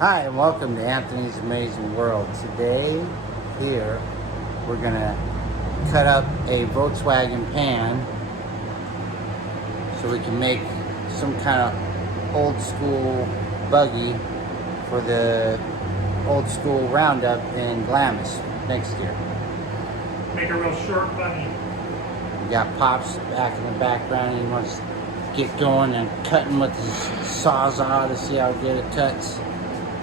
Hi, and welcome to Anthony's Amazing World. Today, here, we're gonna cut up a Volkswagen pan so we can make some kind of old school buggy for the old school roundup in Glamis next year. Make a real short buggy. We got Pops back in the background. He wants to get going and cutting with his sawzall to see how good it cuts.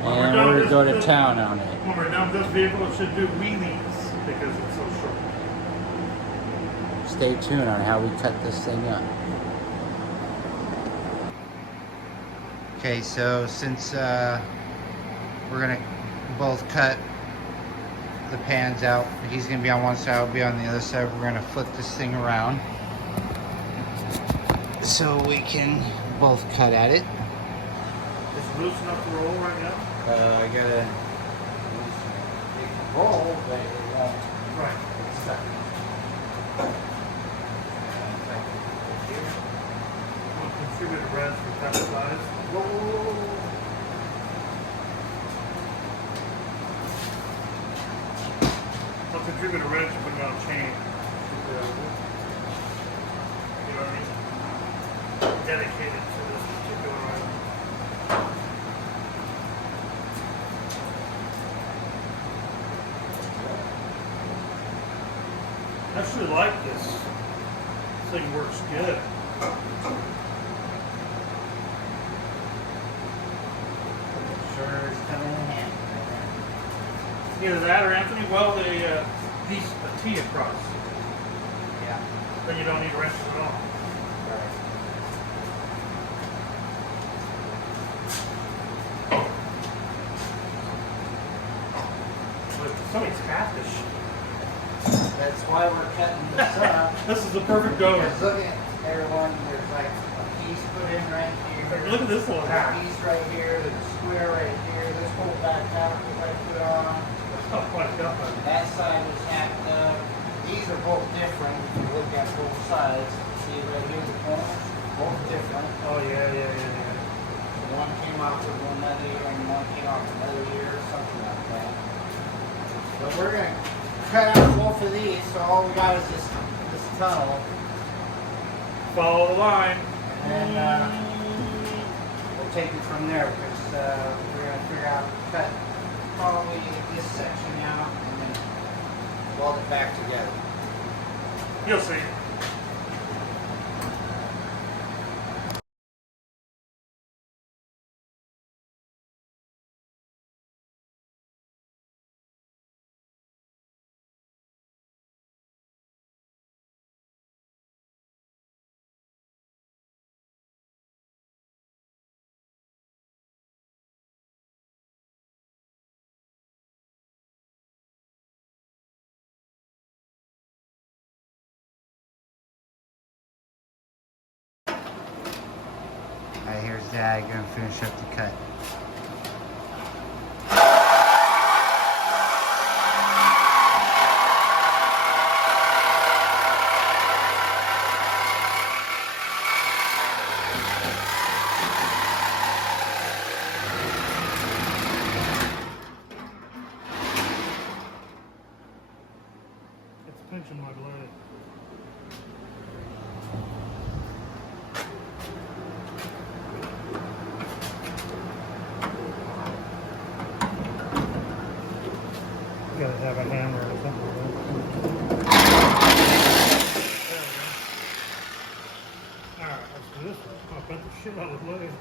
And we're gonna go to town on it. When we're done with this vehicle, it should do wheelies because it's so short. Stay tuned on how we cut this thing up. Okay, so since we're gonna both cut the pans out, he's gonna be on one side, I'll be on the other side. We're gonna flip this thing around so we can both cut at it. It's loose enough to roll right now? I gotta roll, but it won't. Right. It's stuck. We'll contribute a wrench for that size. Whoa. I'll contribute a wrench and put it on a chain. You know what I mean? Dedicated to this particular item. I actually like this. This thing works good. Sure is coming in handy. Either that or Anthony weld a T across. Yeah. Then you don't need wrenches at all. Right. But somebody's catfish. That's why we're cutting this up. This is the perfect goer. Because look at everyone, there's like a piece put in right here. Look at this little There's a hat. piece right here, there's a square right here, this whole back half was like put on. Oh my god. That side was hacked up. These are both different. If you look at both sides, see right here the corners, both different. Oh yeah. One came off with another ear and one came off with another ear, something like that. But we're gonna cut out both of these, so all we got is this tunnel. Follow the line. And we'll take it from there because we're going to figure out cut probably this section out and then weld it back together. You'll see. Alright, here's Dad going to finish up the cut. It's pinching my blade. You gotta have a hammer or something. Alright, let's do this one. I'll cut the shit out of the blade.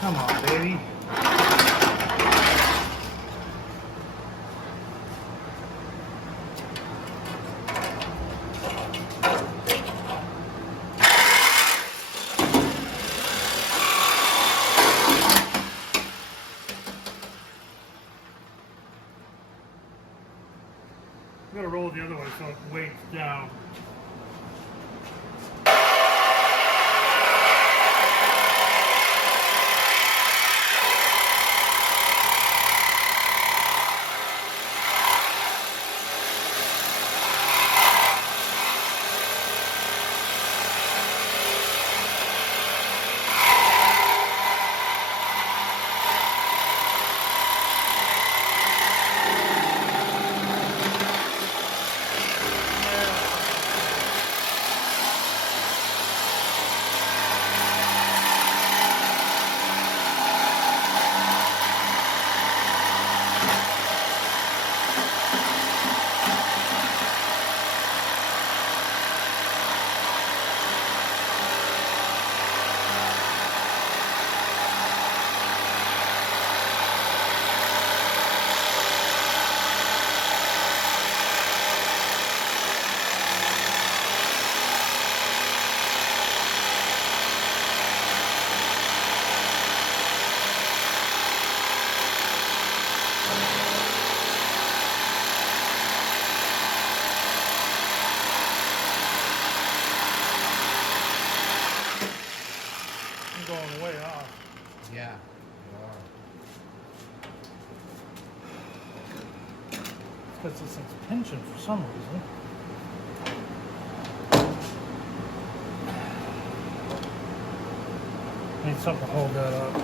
Come on, baby. I'm gonna roll it the other way so it weights down. going way off. Yeah. Because this thing's pinching for some reason. Need something to hold that up.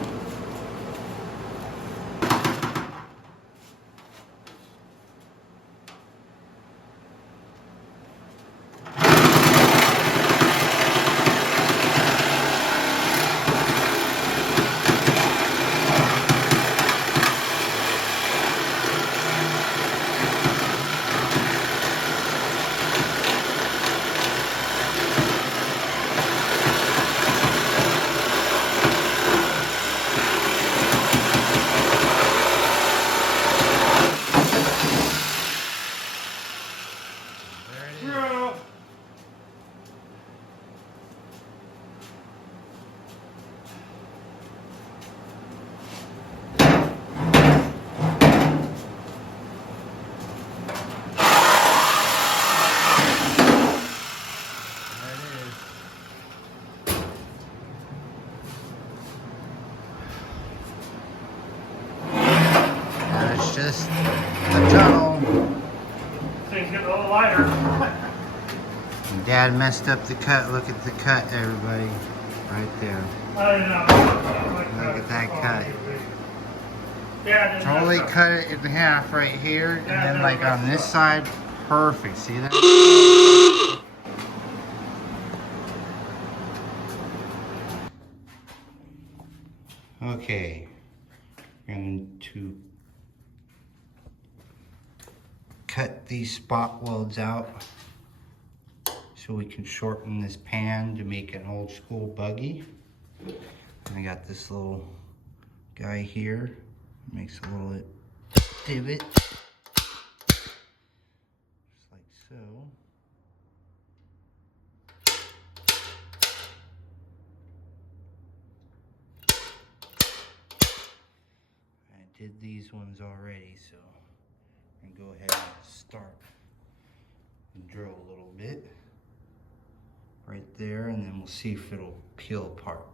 Just a tunnel. Things getting a little lighter. And Dad messed up the cut. Look at the cut, everybody. Right there. I don't know. Look at that cut. Yeah, Totally cut it in half right here. And then like on this side, perfect. See that? Okay. Going to cut these spot welds out so we can shorten this pan to make an old school buggy. And I got this little guy here, makes a little divot, just like so. I did these ones already, so and go ahead and start and drill a little bit right there, and then we'll see if it'll peel apart.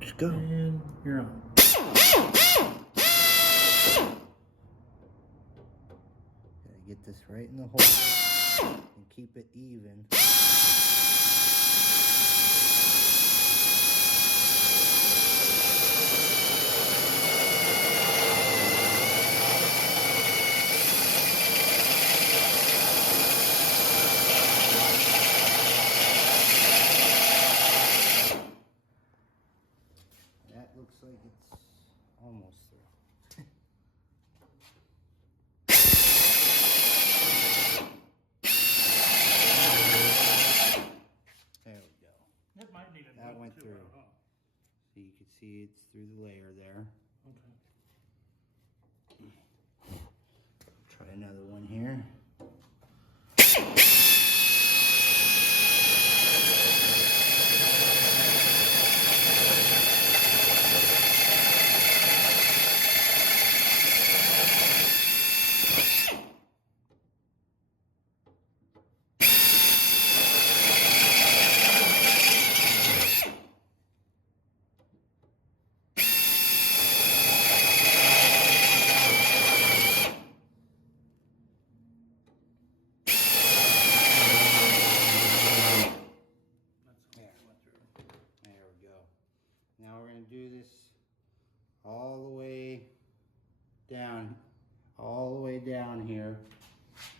Just go. And you're on. Gotta get this right in the hole and keep it even. Looks like it's almost through. There we go. It might need a That went too, through. I don't know. So you can see it's through the layer there. Okay. Try another one here. Now we're going to do this all the way down here,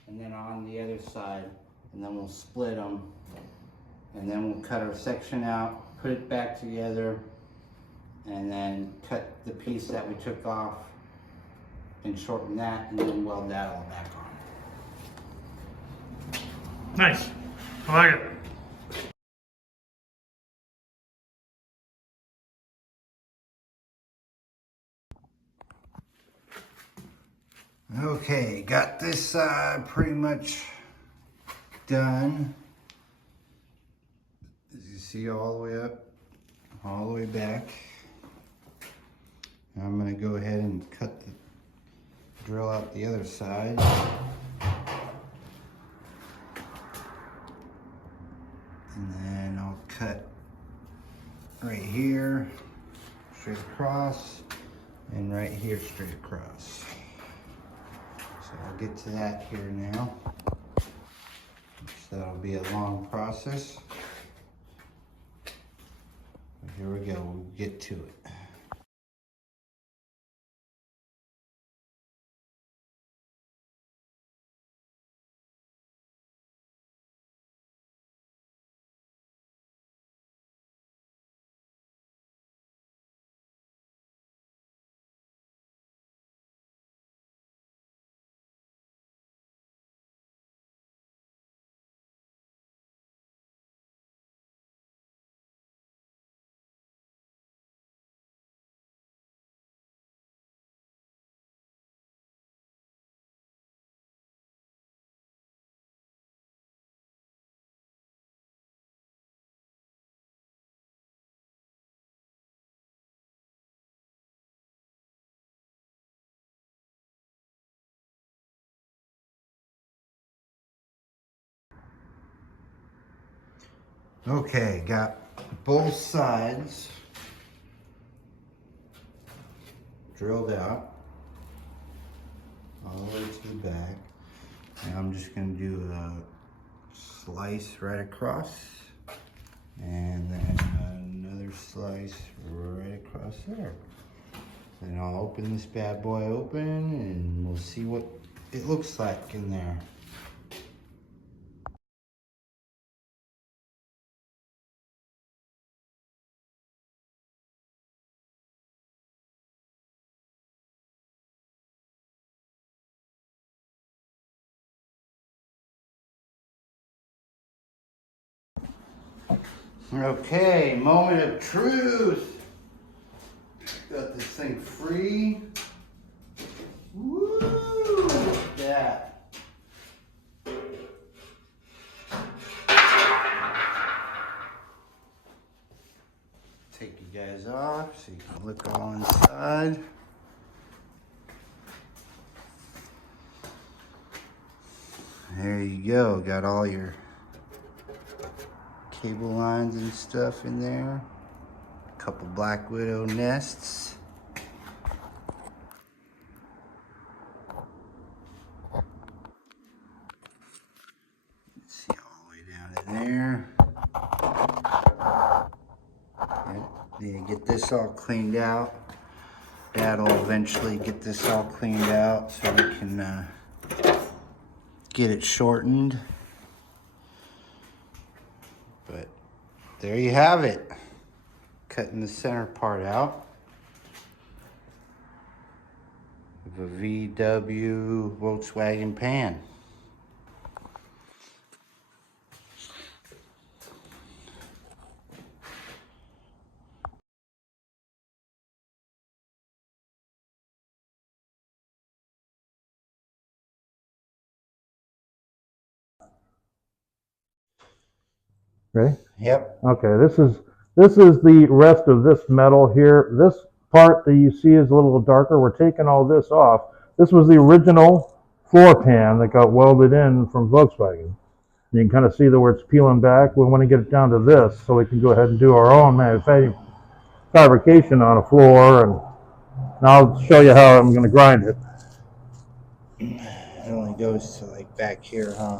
and then on the other side, and then we'll split them, and then we'll cut our section out, put it back together, and then cut the piece that we took off and shorten that, and then weld that all back on. Nice. I like it. Okay, got this side pretty much done. As you see, all the way up, all the way back. Now I'm going to go ahead and drill out the other side. And then I'll cut right here, straight across, and right here, straight across. So I'll get to that here now. So that'll be a long process. But here we go, we'll get to it. Okay, got both sides drilled out all the way to the back. Now I'm just going to do a slice right across and then another slice right across there. Then I'll open this bad boy open and we'll see what it looks like in there. Okay, moment of truth. Got this thing free. Woo! Look at that. Take you guys off so you can look all inside. There you go. Got all your cable lines and stuff in there. A couple Black Widow nests. See all the way down in there. Then get this all cleaned out. Dad'll eventually get this all cleaned out so we can get it shortened. But there you have it. Cutting the center part out of a VW Volkswagen pan. Ready? Yep. Okay, this is the rest of this metal here. This part that you see is a little darker. We're taking all this off. This was the original floor pan that got welded in from Volkswagen. You can kind of see that where it's peeling back. We want to get it down to this so we can go ahead and do our own manufacturing fabrication on a floor, and I'll show you how I'm going to grind it. It only goes to like back here, huh?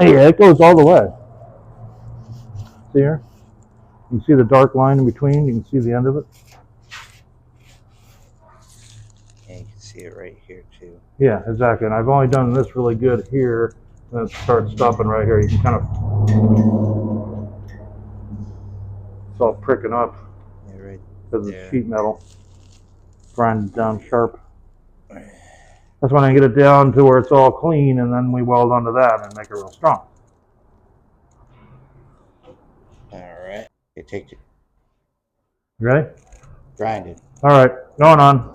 Yeah, it goes all the way. See here? You can see the dark line in between. You can see the end of it. Yeah, you can see it right here too. Yeah, exactly. And I've only done this really good here. Then it starts stopping right here. You can kind of, it's all pricking up Yeah, right because there. it's sheet metal. Grind it down sharp. That's when I get it down to where it's all clean, and then we weld onto that and make it real strong. All right. Okay, take it. You ready? Grind it. All right, going on.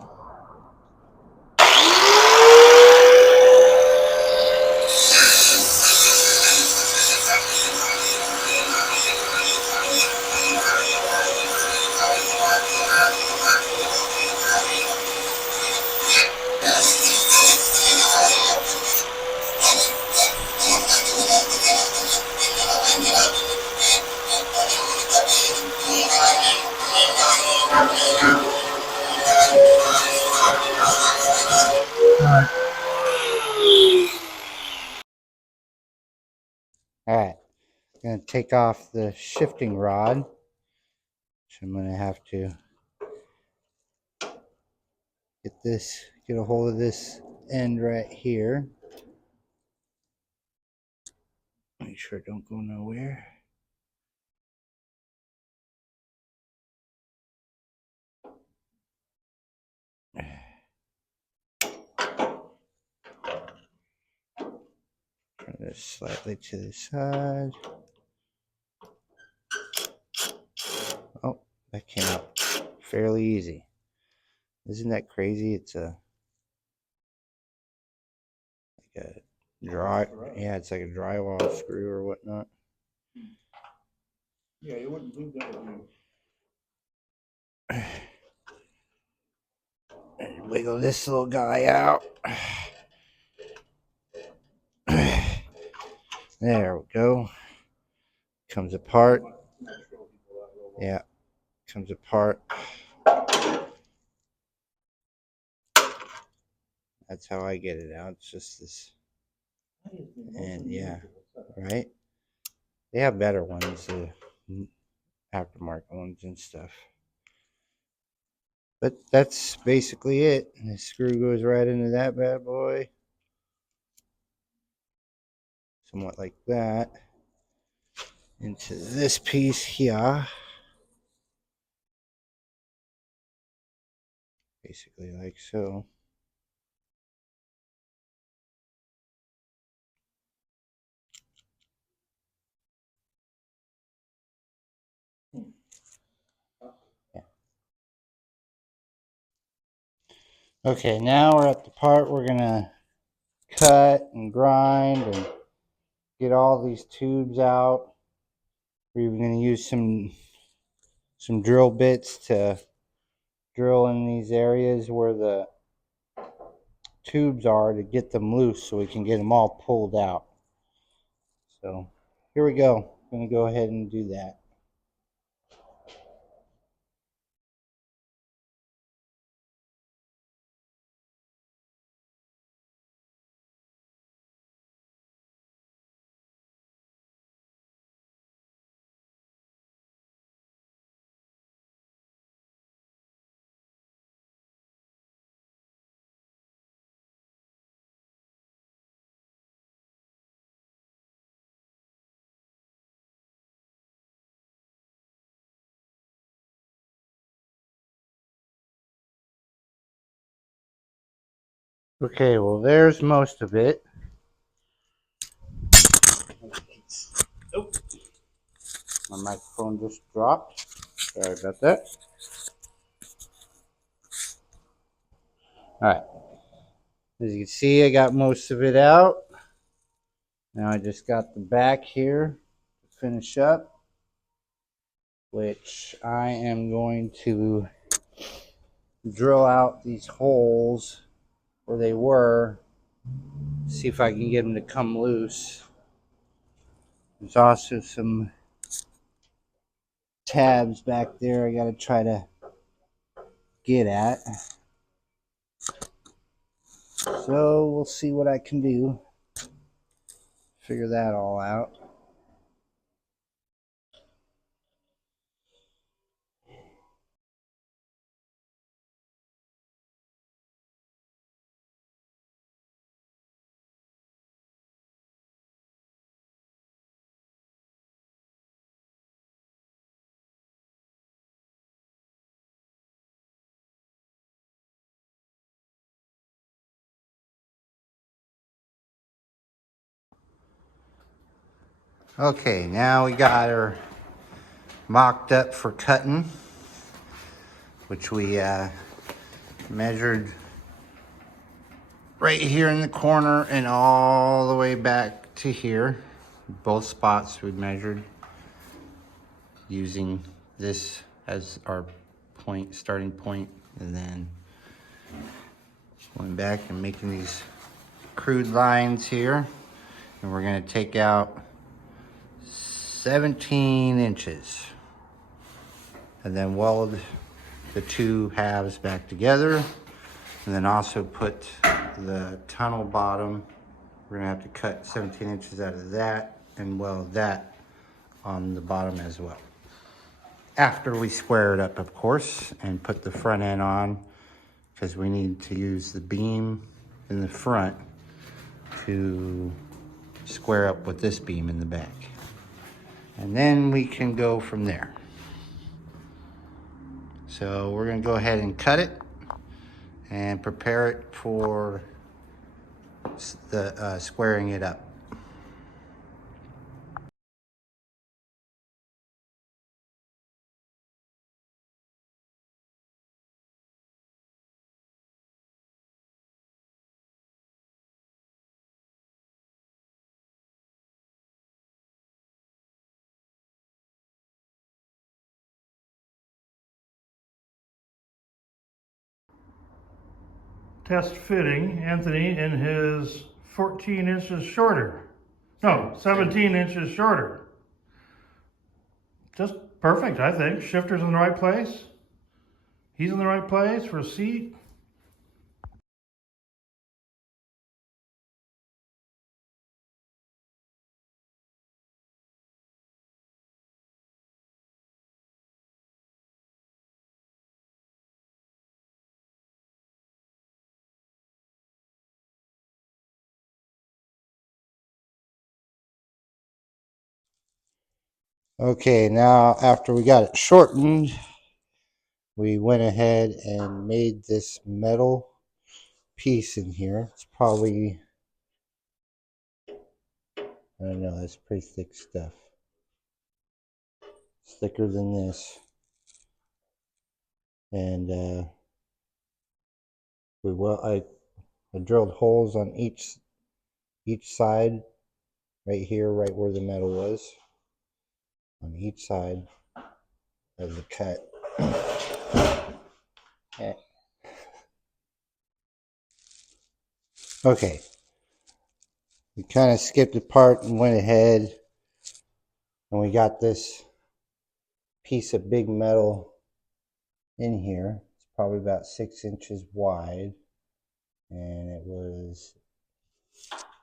Gonna take off the shifting rod, which I'm gonna have to get a hold of this end right here. Make sure it don't go nowhere. Turn this slightly to the side. Oh, that came out fairly easy. Isn't that crazy? It's like a yeah, it's like a drywall screw or whatnot. Yeah, you wouldn't think that would be. And wiggle this little guy out. There we go. Comes apart. Yeah, comes apart. That's how I get it out. It's just this. And yeah, right? They have better ones, aftermarket ones and stuff. But that's basically it. And the screw goes right into that bad boy. Somewhat like that. Into this piece here. Basically like so. Yeah. Okay, now we're at the part we're gonna cut and grind and get all these tubes out. We're even gonna use some drill bits to drill in these areas where the tubes are to get them loose so we can get them all pulled out. So here we go. I'm gonna go ahead and do that. Okay, well there's most of it. Oh, my microphone just dropped. Sorry about that. Alright. As you can see, I got most of it out. Now I just got the back here to finish up, which I am going to drill out these holes where they were, see if I can get them to come loose. There's also some tabs back there I got to try to get at. So we'll see what I can do. Figure that all out. Okay, now we got her mocked up for cutting, which we measured right here in the corner and all the way back to here. Both spots we measured using this as our point, starting point, and then going back and making these crude lines here. And we're gonna take out 17 inches and then weld the two halves back together, and then also put the tunnel bottom. We're gonna have to cut 17 inches out of that and weld that on the bottom as well. After we square it up, of course, and put the front end on, because we need to use the beam in the front to square up with this beam in the back. And then we can go from there. So we're gonna go ahead and cut it and prepare it for the squaring it up. Test fitting, Anthony in his 14 inches shorter. No, 17 inches shorter. Just perfect, I think. Shifter's in the right place. He's in the right place for a seat. Okay, now after we got it shortened, we went ahead and made this metal piece in here. It's probably, I don't know, it's pretty thick stuff. It's thicker than this. And I drilled holes on each side, right here, right where the metal was, on each side of the cut. Okay, we kind of skipped a part and went ahead, and we got this piece of big metal in here. It's probably about 6 inches wide, and it was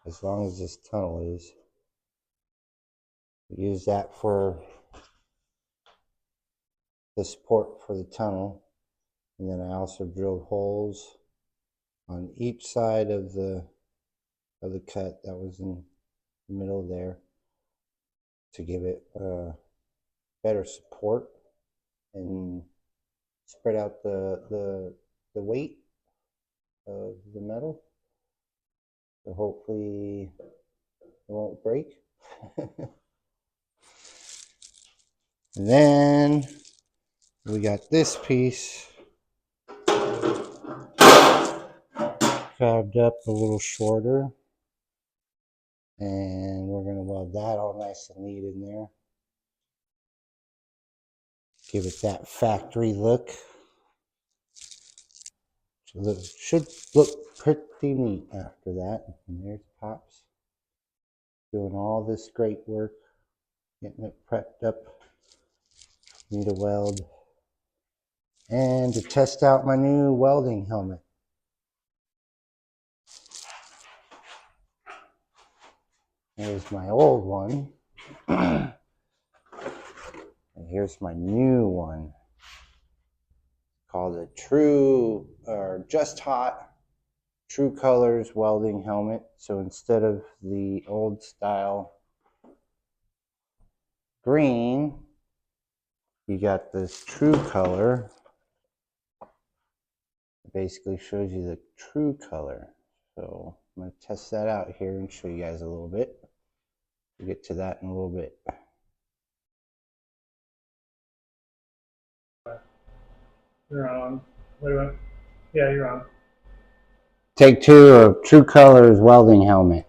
as long as this tunnel is. We use that for the support for the tunnel, and then I also drilled holes on each side of the cut that was in the middle there to give it better support and spread out the weight of the metal, so hopefully it won't break. And then we got this piece carved up a little shorter, and we're going to weld that all nice and neat in there. Give it that factory look. Should look pretty neat after that. And there's Pops doing all this great work, getting it prepped up for me to weld and to test out my new welding helmet. Here's my old one, and here's my new one, called a True, or Just Hot True Colors welding helmet. So instead of the old style green, you got this true color. It basically shows you the true color. So I'm going to test that out here and show you guys a little bit. We'll get to that in a little bit. You're on. Wait a minute. Yeah, you're on. Take 2 of True Colors welding helmet.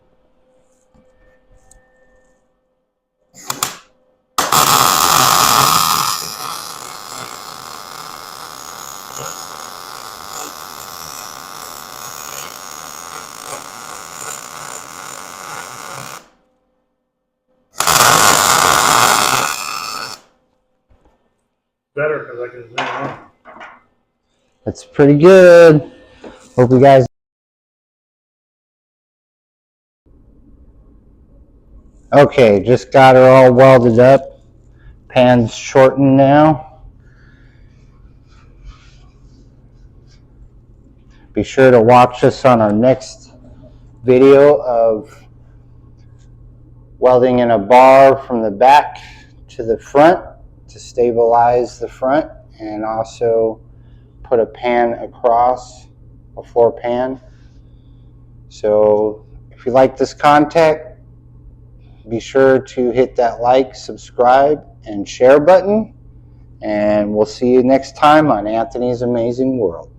Better because I can zoom on. That's pretty good. Hope you guys. Okay, just got her all welded up. Pan's shortened now. Be sure to watch us on our next video of welding in a bar from the back to the front to stabilize the front, and also put a pan across, a floor pan. So if you like this content, be sure to hit that like, subscribe, and share button, and we'll see you next time on Anthony's Amazing World.